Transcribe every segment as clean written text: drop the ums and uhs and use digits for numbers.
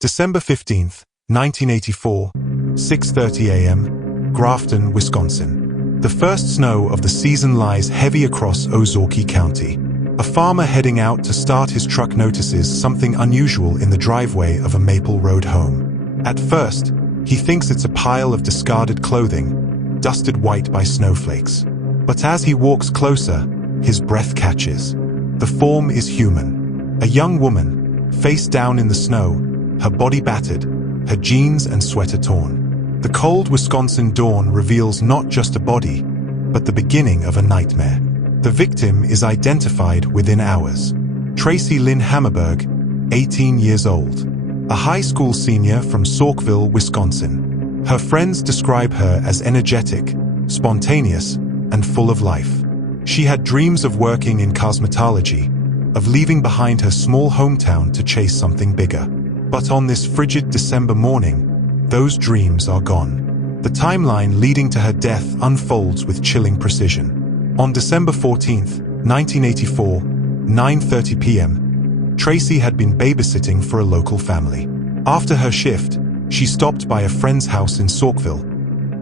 December 15th, 1984, 6:30 a.m., Grafton, Wisconsin. The first snow of the season lies heavy across Ozark County. A farmer heading out to start his truck notices something unusual in the driveway of a Maple Road home. At first, he thinks it's a pile of discarded clothing, dusted white by snowflakes. But as he walks closer, his breath catches. The form is human. A young woman, face down in the snow, her body battered, her jeans and sweater torn. The cold Wisconsin dawn reveals not just a body, but the beginning of a nightmare. The victim is identified within hours. Traci Lynn Hammerberg, 18 years old. A high school senior from Saukville, Wisconsin. Her friends describe her as energetic, spontaneous, and full of life. She had dreams of working in cosmetology, of leaving behind her small hometown to chase something bigger. But on this frigid December morning, those dreams are gone. The timeline leading to her death unfolds with chilling precision. On December 14th, 1984, 9:30 p.m., Traci had been babysitting for a local family. After her shift, she stopped by a friend's house in Saukville,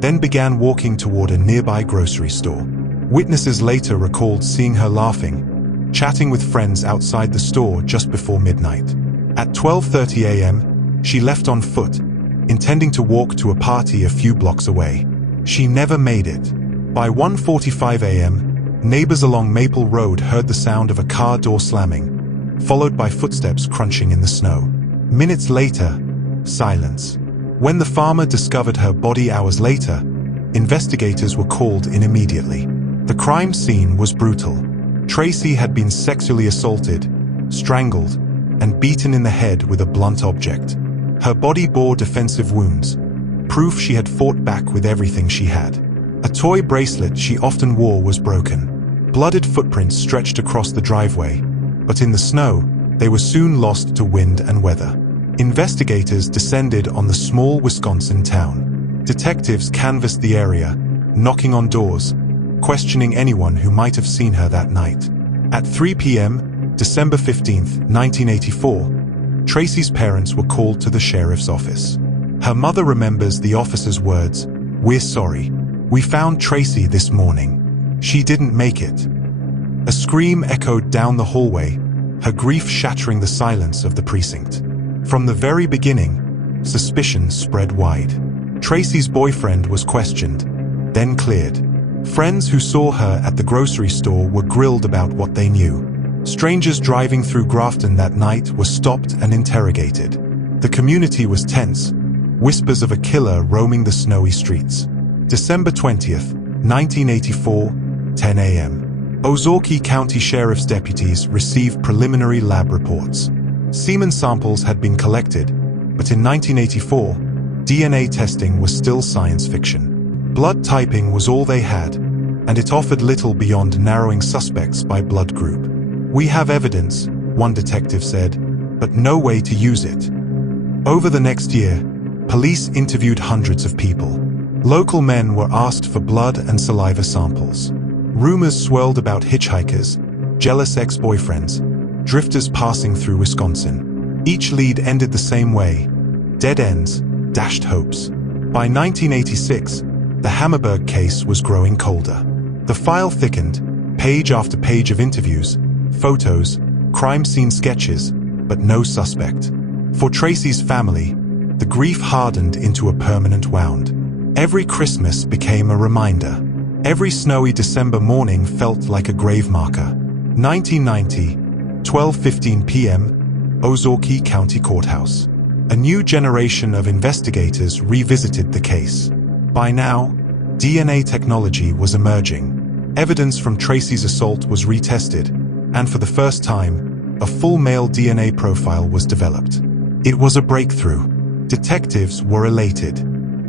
then began walking toward a nearby grocery store. Witnesses later recalled seeing her laughing, chatting with friends outside the store just before midnight. At 12:30 a.m., she left on foot, intending to walk to a party a few blocks away. She never made it. By 1:45 a.m., neighbors along Maple Road heard the sound of a car door slamming, followed by footsteps crunching in the snow. Minutes later, silence. When the farmer discovered her body hours later, investigators were called in immediately. The crime scene was brutal. Traci had been sexually assaulted, strangled, and beaten in the head with a blunt object. Her body bore defensive wounds, proof she had fought back with everything she had. A toy bracelet she often wore was broken. Blooded footprints stretched across the driveway, but in the snow, they were soon lost to wind and weather. Investigators descended on the small Wisconsin town. Detectives canvassed the area, knocking on doors, questioning anyone who might have seen her that night. At 3 p.m., December 15th, 1984, Traci's parents were called to the sheriff's office. Her mother remembers the officer's words, "We're sorry. We found Traci this morning. She didn't make it." A scream echoed down the hallway, her grief shattering the silence of the precinct. From the very beginning, suspicion spread wide. Traci's boyfriend was questioned, then cleared. Friends who saw her at the grocery store were grilled about what they knew. Strangers driving through Grafton that night were stopped and interrogated. The community was tense, whispers of a killer roaming the snowy streets. December 20th, 1984, 10 a.m. Ozark County Sheriff's deputies received preliminary lab reports. Semen samples had been collected, but in 1984, DNA testing was still science fiction. Blood typing was all they had, and it offered little beyond narrowing suspects by blood group. "We have evidence," one detective said, "but no way to use it." Over the next year, police interviewed hundreds of people. Local men were asked for blood and saliva samples. Rumors swirled about hitchhikers, jealous ex-boyfriends, drifters passing through Wisconsin. Each lead ended the same way: dead ends, dashed hopes. By 1986, the Hammerberg case was growing colder. The file thickened, page after page of interviews, photos, crime scene sketches, but no suspect. For Traci's family, the grief hardened into a permanent wound. Every Christmas became a reminder. Every snowy December morning felt like a grave marker. 1990, 12:15 p.m., Ozark County Courthouse. A new generation of investigators revisited the case. By now, DNA technology was emerging. Evidence from Traci's assault was retested, and for the first time, a full male DNA profile was developed. It was a breakthrough. Detectives were elated.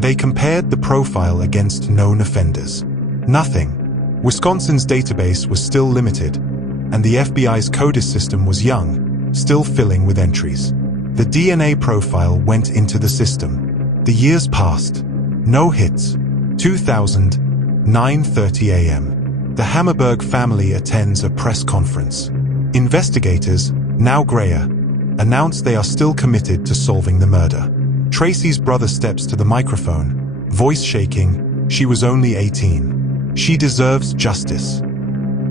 They compared the profile against known offenders. Nothing. Wisconsin's database was still limited, and the FBI's CODIS system was young, still filling with entries. The DNA profile went into the system. The years passed. No hits. 2000, 9:30 a.m. The Hammerberg family attends a press conference. Investigators, now grayer, announce they are still committed to solving the murder. Traci's brother steps to the microphone, voice shaking. She was only 18. She deserves justice.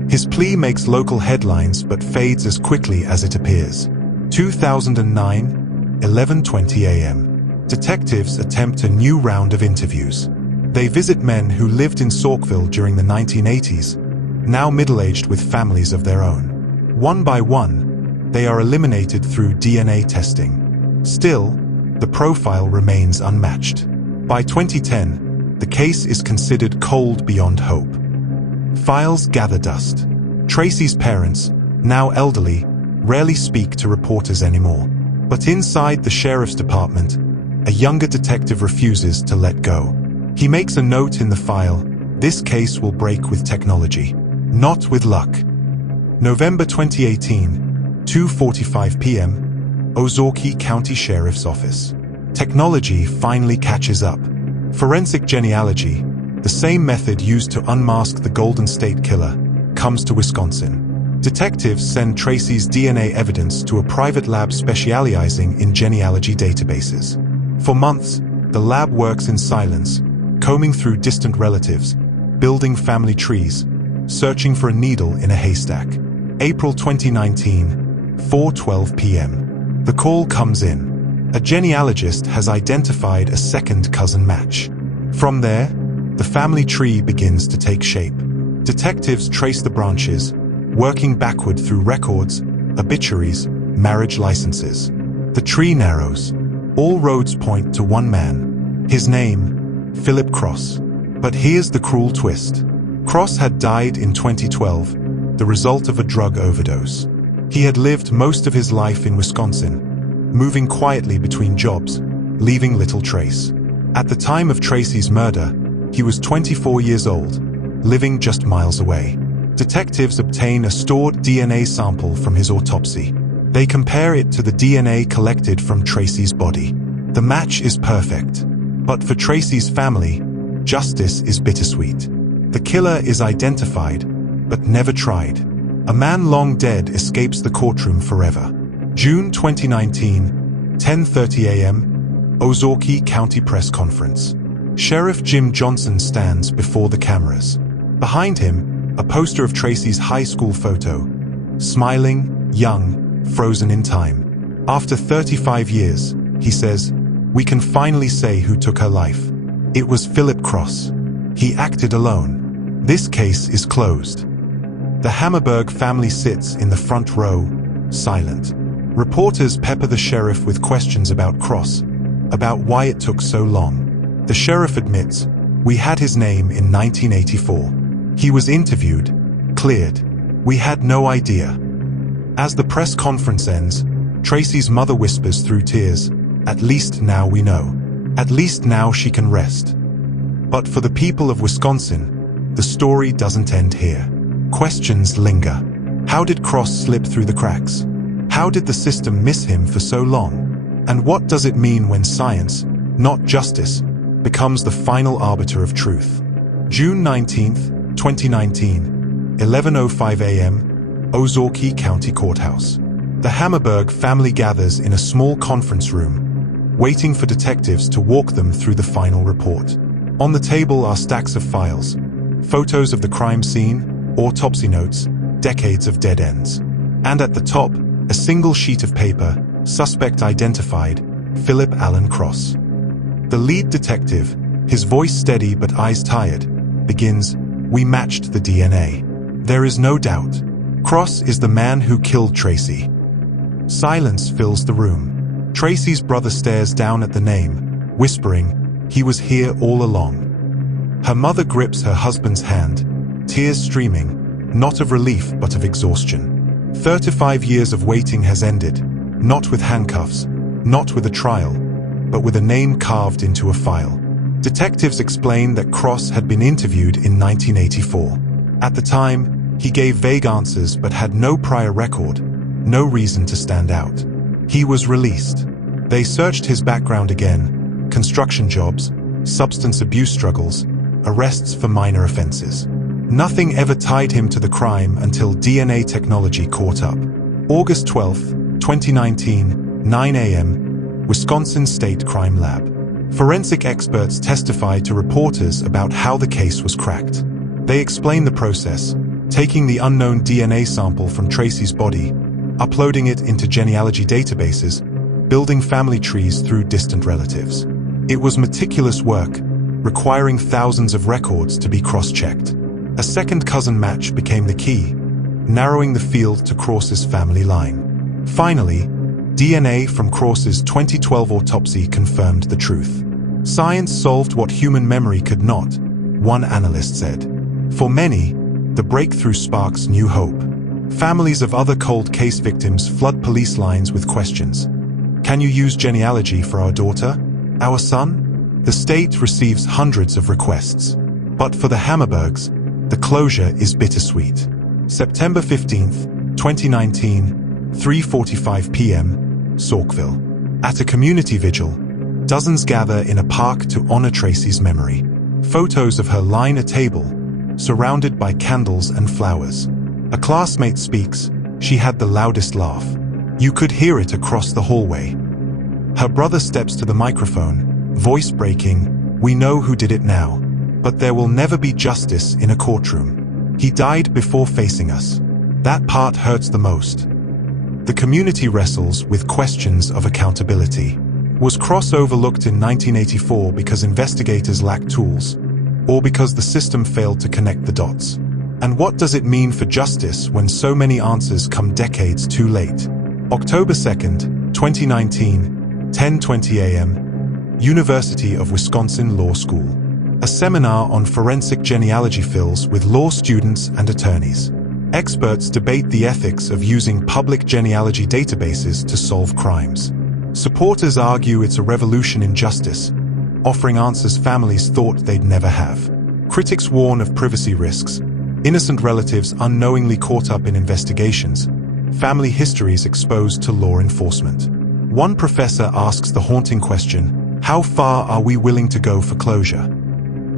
His plea makes local headlines but fades as quickly as it appears. 2009, 11:20 a.m. Detectives attempt a new round of interviews. They visit men who lived in Saukville during the 1980s, now middle-aged with families of their own. One by one, they are eliminated through DNA testing. Still, the profile remains unmatched. By 2010, the case is considered cold beyond hope. Files gather dust. Traci's parents, now elderly, rarely speak to reporters anymore. But inside the sheriff's department, a younger detective refuses to let go. He makes a note in the file: this case will break with technology, not with luck. November 2018, 2:45 p.m., Ozaukee County Sheriff's Office. Technology finally catches up. Forensic genealogy, the same method used to unmask the Golden State Killer, comes to Wisconsin. Detectives send Traci's DNA evidence to a private lab specializing in genealogy databases. For months, the lab works in silence, combing through distant relatives, building family trees, searching for a needle in a haystack. April 2019, 4:12 p.m. The call comes in. A genealogist has identified a second cousin match. From there, the family tree begins to take shape. Detectives trace the branches, working backward through records, obituaries, marriage licenses. The tree narrows. All roads point to one man. His name, Philip Cross. But here's the cruel twist. Cross had died in 2012, the result of a drug overdose. He had lived most of his life in Wisconsin, moving quietly between jobs, leaving little trace. At the time of Traci's murder, he was 24 years old, living just miles away. Detectives obtain a stored DNA sample from his autopsy. They compare it to the DNA collected from Traci's body. The match is perfect. But for Traci's family, justice is bittersweet. The killer is identified, but never tried. A man long dead escapes the courtroom forever. June 2019, 10:30 a.m., Ozaukee County Press Conference. Sheriff Jim Johnson stands before the cameras. Behind him, a poster of Traci's high school photo. Smiling, young, frozen in time. After 35 years, he says, "We can finally say who took her life. It was Philip Cross. He acted alone. This case is closed." The Hammerberg family sits in the front row, silent. Reporters pepper the sheriff with questions about Cross, about why it took so long. The sheriff admits, "We had his name in 1984. He was interviewed, cleared. We had no idea." As the press conference ends, Traci's mother whispers through tears, "At least now we know. At least now she can rest." But for the people of Wisconsin, the story doesn't end here. Questions linger. How did Cross slip through the cracks? How did the system miss him for so long? And what does it mean when science, not justice, becomes the final arbiter of truth? June 19th, 2019, 11:05 a.m., Ozaukee County Courthouse. The Hammerberg family gathers in a small conference room, waiting for detectives to walk them through the final report. On the table are stacks of files, photos of the crime scene, autopsy notes, decades of dead ends. And at the top, a single sheet of paper, suspect identified, Philip Allen Cross. The lead detective, his voice steady but eyes tired, begins, "We matched the DNA. There is no doubt. Cross is the man who killed Traci." Silence fills the room. Traci's brother stares down at the name, whispering, "He was here all along." Her mother grips her husband's hand, tears streaming, not of relief but of exhaustion. 35 years of waiting has ended, not with handcuffs, not with a trial, but with a name carved into a file. Detectives explain that Cross had been interviewed in 1984. At the time, he gave vague answers but had no prior record, no reason to stand out. He was released. They searched his background again: construction jobs, substance abuse struggles, arrests for minor offenses. Nothing ever tied him to the crime until DNA technology caught up. August 12, 2019, 9 a.m., Wisconsin State Crime Lab. Forensic experts testified to reporters about how the case was cracked. They explained the process, taking the unknown DNA sample from Traci's body, uploading it into genealogy databases, building family trees through distant relatives. It was meticulous work, requiring thousands of records to be cross-checked. A second cousin match became the key, narrowing the field to Cross's family line. Finally, DNA from Cross's 2012 autopsy confirmed the truth. Science solved what human memory could not, one analyst said. For many, the breakthrough sparks new hope. Families of other cold case victims flood police lines with questions. Can you use genealogy for our daughter? Our son? The state receives hundreds of requests. But for the Hammerbergs, the closure is bittersweet. September 15, 2019, 3:45 p.m., Saukville. At a community vigil, dozens gather in a park to honor Traci's memory. Photos of her line a table, surrounded by candles and flowers. A classmate speaks. She had the loudest laugh. You could hear it across the hallway. Her brother steps to the microphone, voice breaking. We know who did it now, but there will never be justice in a courtroom. He died before facing us. That part hurts the most. The community wrestles with questions of accountability. Was Cross overlooked in 1984 because investigators lacked tools, or because the system failed to connect the dots? And what does it mean for justice when so many answers come decades too late? October 2nd, 2019, 10:20 a.m., University of Wisconsin Law School. A seminar on forensic genealogy fills with law students and attorneys. Experts debate the ethics of using public genealogy databases to solve crimes. Supporters argue it's a revolution in justice, offering answers families thought they'd never have. Critics warn of privacy risks, innocent relatives unknowingly caught up in investigations, family histories exposed to law enforcement. One professor asks the haunting question, how far are we willing to go for closure?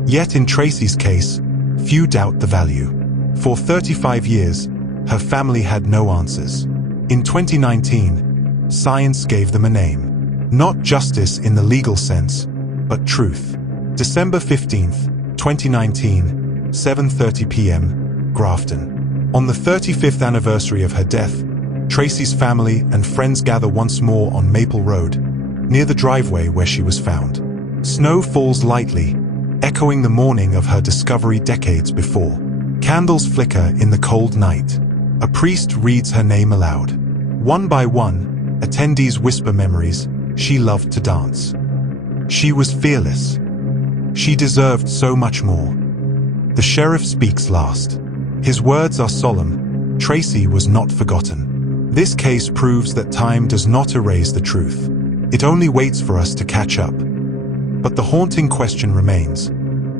Yet in Traci's case, few doubt the value. For 35 years, her family had no answers. In 2019, science gave them a name. Not justice in the legal sense, but truth. December 15th, 2019, 7:30 p.m., Grafton. On the 35th anniversary of her death, Traci's family and friends gather once more on Maple Road, near the driveway where she was found. Snow falls lightly, echoing the morning of her discovery decades before. Candles flicker in the cold night. A priest reads her name aloud. One by one, attendees whisper memories. She loved to dance. She was fearless. She deserved so much more. The sheriff speaks last. His words are solemn. Traci was not forgotten. This case proves that time does not erase the truth. It only waits for us to catch up. But the haunting question remains.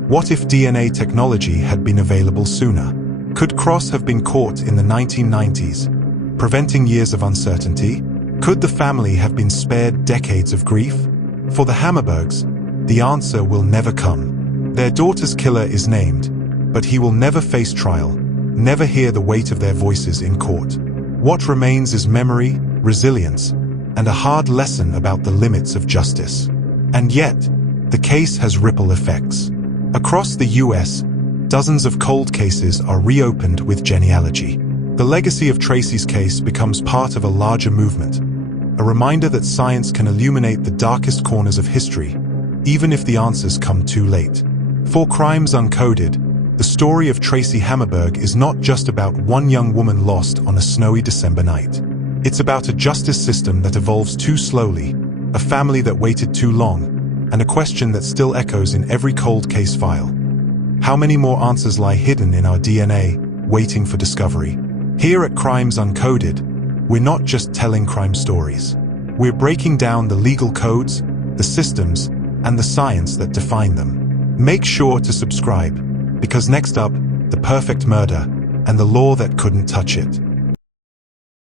What if DNA technology had been available sooner? Could Cross have been caught in the 1990s, preventing years of uncertainty? Could the family have been spared decades of grief? For the Hammerbergs, the answer will never come. Their daughter's killer is named, but he will never face trial, never hear the weight of their voices in court. What remains is memory, resilience, and a hard lesson about the limits of justice. And yet, the case has ripple effects. Across the US, dozens of cold cases are reopened with genealogy. The legacy of Traci's case becomes part of a larger movement, a reminder that science can illuminate the darkest corners of history, even if the answers come too late. For Crimes Uncoded, the story of Traci Hammerberg is not just about one young woman lost on a snowy December night. It's about a justice system that evolves too slowly, a family that waited too long, and a question that still echoes in every cold case file. How many more answers lie hidden in our DNA, waiting for discovery? Here at Crimes Uncoded, we're not just telling crime stories. We're breaking down the legal codes, the systems, and the science that define them. Make sure to subscribe, because next up, the perfect murder and the law that couldn't touch it.